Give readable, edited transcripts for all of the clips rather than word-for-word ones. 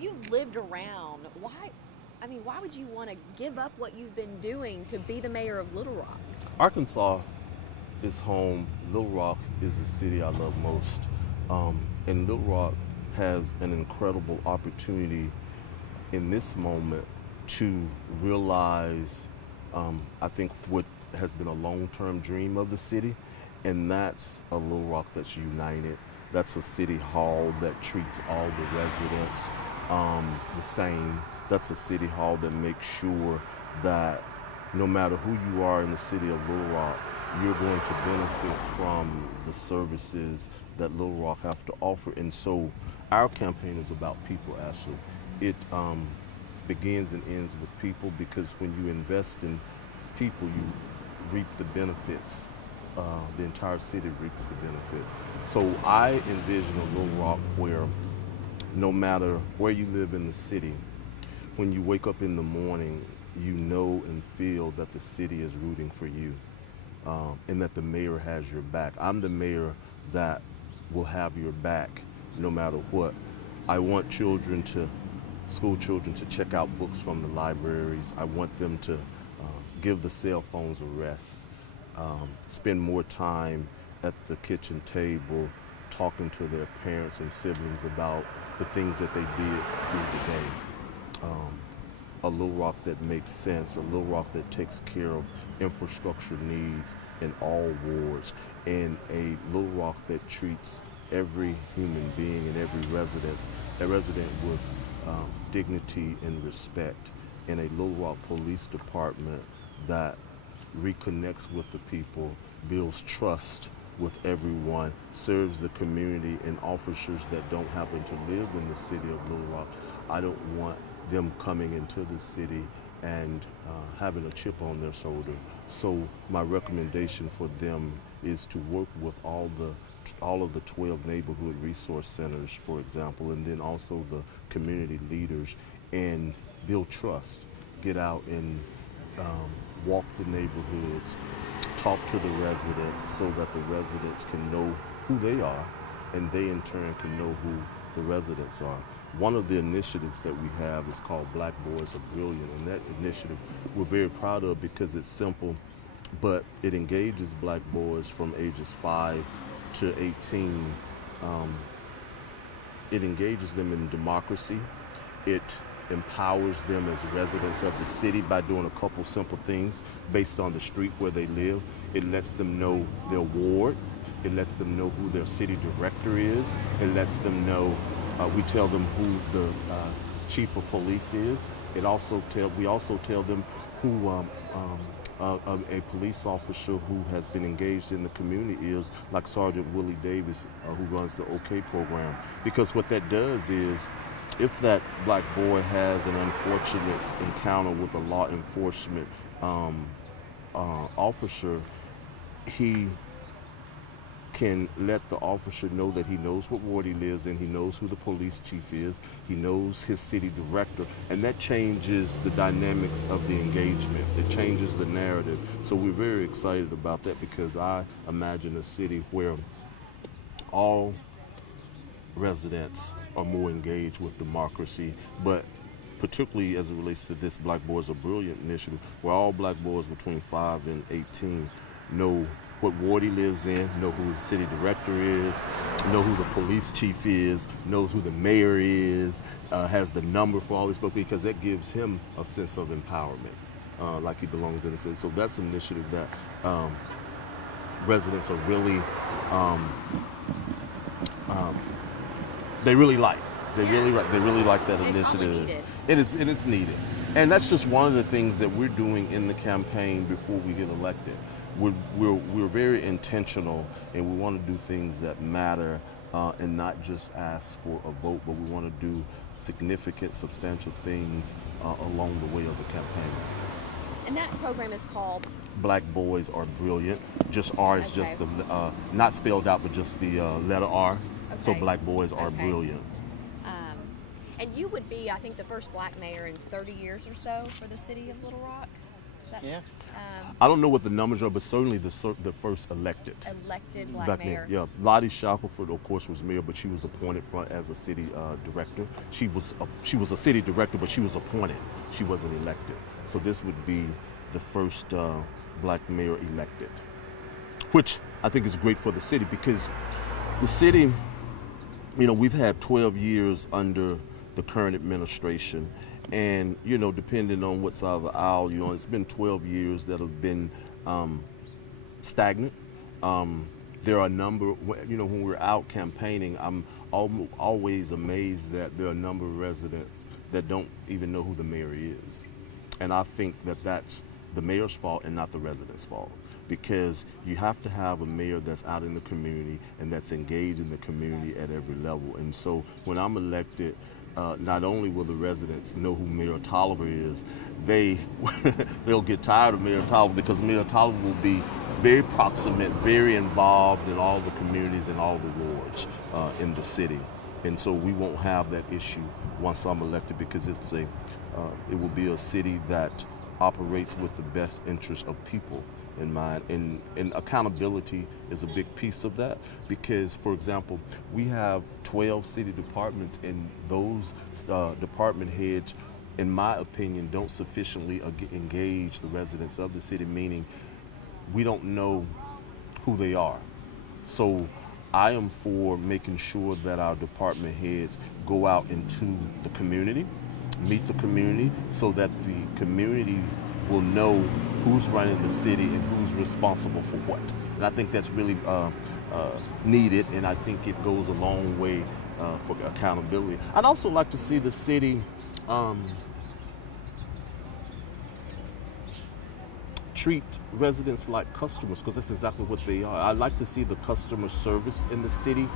you lived around, why would you want to give up what you've been doing to be the mayor of Little Rock? Arkansas is home. Little Rock is the city I love most. And Little Rock has an incredible opportunity in this moment to realize, I think, what has been a long-term dream of the city, and that's a Little Rock that's united. That's a city hall that treats all the residents the same. That's a city hall that makes sure that no matter who you are in the city of Little Rock, you're going to benefit from the services that Little Rock have to offer. And so our campaign is about people, Ashley. It begins and ends with people, because when you invest in people, you reap the benefits. The entire city reaps the benefits. So I envision a Little Rock where no matter where you live in the city, when you wake up in the morning, you know and feel that the city is rooting for you, and that the mayor has your back. I'm the mayor that will have your back no matter what. I want school children to check out books from the libraries. I want them to give the cell phones a rest, spend more time at the kitchen table talking to their parents and siblings about the things that they did through the day. A Little Rock that makes sense, a Little Rock that takes care of infrastructure needs in all wards, and a Little Rock that treats every human being and every resident with dignity and respect, and a Little Rock Police Department that reconnects with the people, builds trust with everyone, serves the community, and officers that don't happen to live in the city of Little Rock. I don't want them coming into the city and having a chip on their shoulder. So my recommendation for them is to work with all of the 12 neighborhood resource centers, for example, and then also the community leaders, and build trust. Get out and walk the neighborhoods, talk to the residents so that the residents can know who they are, and they in turn can know who the residents are. One of the initiatives that we have is called Black Boys Are Brilliant, and that initiative we're very proud of because it's simple, but it engages black boys from ages 5 to 18. It engages them in democracy. It empowers them as residents of the city by doing a couple simple things based on the street where they live. It lets them know their ward. It lets them know who their city director is. It lets them know, we tell them who the chief of police is. We also tell them who a police officer who has been engaged in the community is, like Sergeant Willie Davis, who runs the OK program. Because what that does is, if that black boy has an unfortunate encounter with a law enforcement officer, he can let the officer know that he knows what ward he lives in, he knows who the police chief is, he knows his city director, and that changes the dynamics of the engagement. It changes the narrative. So we're very excited about that, because I imagine a city where all residents are more engaged with democracy, but particularly as it relates to this Black Boys Are Brilliant initiative, where all black boys between 5 and 18 know what ward he lives in, know who his city director is, know who the police chief is, knows who the mayor is, has the number for all these people, because that gives him a sense of empowerment, like he belongs in a city. So that's an initiative that residents are really, they really like. They really like that initiative. It is needed. And that's just one of the things that we're doing in the campaign before we get elected. We're very intentional, and we want to do things that matter, and not just ask for a vote, but we want to do significant, substantial things along the way of the campaign. And that program is called Black Boys Are Brilliant. Just R is just the, not spelled out, but just the letter R. Okay. So Black Boys Are Brilliant. And you would be, I think, the first black mayor in 30 years or so for the city of Little Rock? That's, Yeah. I don't know what the numbers are, but certainly the first elected. Elected black mayor. Yeah, Lottie Shackelford, of course, was mayor, but she was appointed as a city director. She was a city director, but she was appointed. She wasn't elected. So this would be the first black mayor elected, which I think is great for the city because the city, we've had 12 years under the current administration. And, depending on what side of the aisle you're on, it's been 12 years that have been stagnant. There are a number, when we're out campaigning, I'm always amazed that there are a number of residents that don't even know who the mayor is. And I think that that's the mayor's fault and not the residents' fault. Because you have to have a mayor that's out in the community and that's engaged in the community at every level. And so when I'm elected, not only will the residents know who Mayor Tolliver is, they'll get tired of Mayor Tolliver because Mayor Tolliver will be very proximate, very involved in all the communities and all the wards in the city. And so we won't have that issue once I'm elected because it will be a city that operates with the best interest of people in mind, and accountability is a big piece of that because, for example, we have 12 city departments and those department heads, in my opinion, don't sufficiently engage the residents of the city, meaning we don't know who they are. So I am for making sure that our department heads go out into the community, meet the community so that the communities will know who's running the city and who's responsible for what. And I think that's really needed, and I think it goes a long way for accountability. I'd also like to see the city treat residents like customers, because that's exactly what they are. I'd like to see the customer service in the city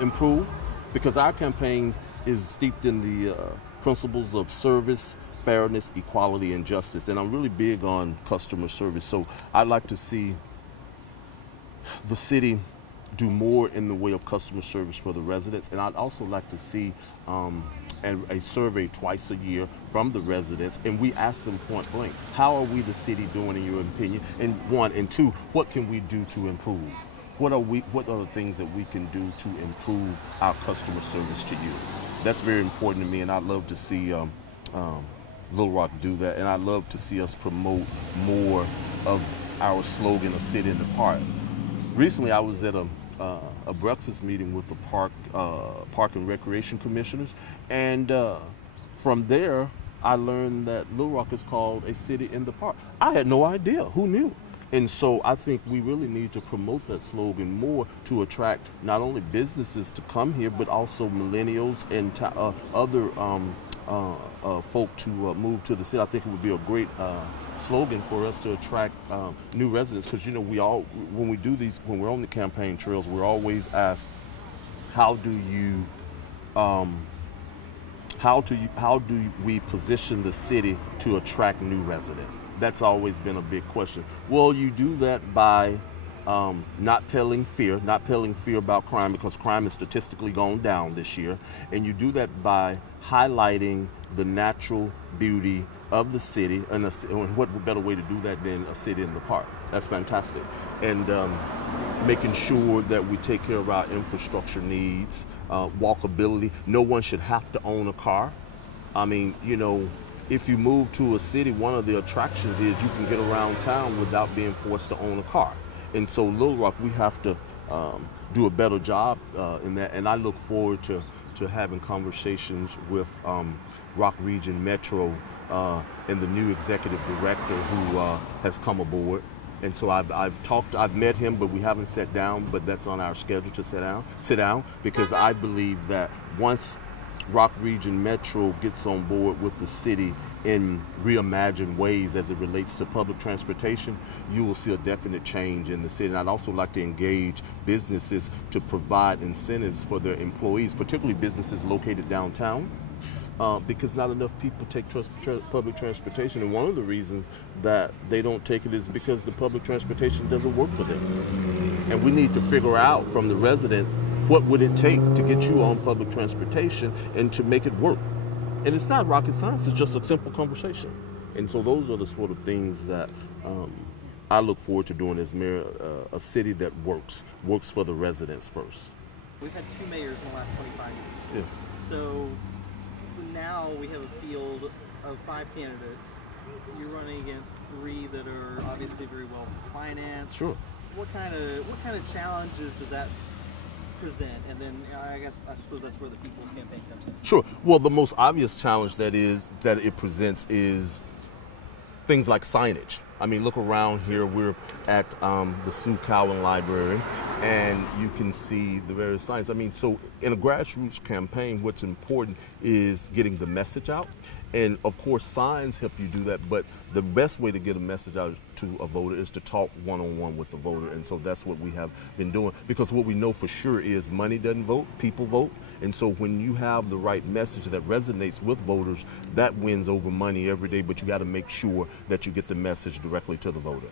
improve, because our campaigns is steeped in the principles of service, fairness, equality, and justice. And I'm really big on customer service. So I'd like to see the city do more in the way of customer service for the residents. And I'd also like to see a survey twice a year from the residents. And we ask them point blank, how are we, the city, doing in your opinion? And one, and two, what can we do to improve? What are the things that we can do to improve our customer service to you? That's very important to me, and I'd love to see Little Rock do that, and I'd love to see us promote more of our slogan, "A City in the Park." Recently, I was at a breakfast meeting with the Park and Recreation Commissioners, and from there, I learned that Little Rock is called a city in the park. I had no idea. Who knew? And so I think we really need to promote that slogan more to attract not only businesses to come here, but also millennials and other folk to move to the city. I think it would be a great slogan for us to attract new residents, because when we do these, when we're on the campaign trails, we're always asked, how do we position the city to attract new residents? That's always been a big question. Well, you do that by not peddling fear about crime, because crime has statistically gone down this year. And you do that by highlighting the natural beauty of the city, and what better way to do that than a city in the park? That's fantastic. And making sure that we take care of our infrastructure needs, walkability. No one should have to own a car. I mean, if you move to a city, one of the attractions is you can get around town without being forced to own a car. And so Little Rock, we have to do a better job in that. And I look forward to having conversations with Rock Region Metro and the new executive director who has come aboard. And so I've met him, but we haven't sat down, but that's on our schedule to sit down, because I believe that once Rock Region Metro gets on board with the city in reimagined ways as it relates to public transportation, you will see a definite change in the city. And I'd also like to engage businesses to provide incentives for their employees, particularly businesses located downtown, because not enough people take public transportation. And one of the reasons that they don't take it is because the public transportation doesn't work for them. And we need to figure out from the residents, what would it take to get you on public transportation and to make it work? And it's not rocket science, it's just a simple conversation. And so those are the sort of things that I look forward to doing as mayor, a city that works for the residents first. We've had 2 mayors in the last 25 years. Yeah. So now we have a field of 5 candidates. You're running against 3 that are obviously very well financed. Sure. What kind of challenges does that present? And then I suppose that's where the People's Campaign comes in. Sure. Well, the most obvious challenge that it presents is things like signage. I mean, look around here. We're at the Sue Cowan Library, and you can see the various signs. I mean, so in a grassroots campaign, what's important is getting the message out. And of course, signs help you do that, but the best way to get a message out to a voter is to talk one-on-one with the voter. And so that's what we have been doing, because what we know for sure is money doesn't vote, people vote. And so when you have the right message that resonates with voters, that wins over money every day, but you got to make sure that you get the message directly to the voter.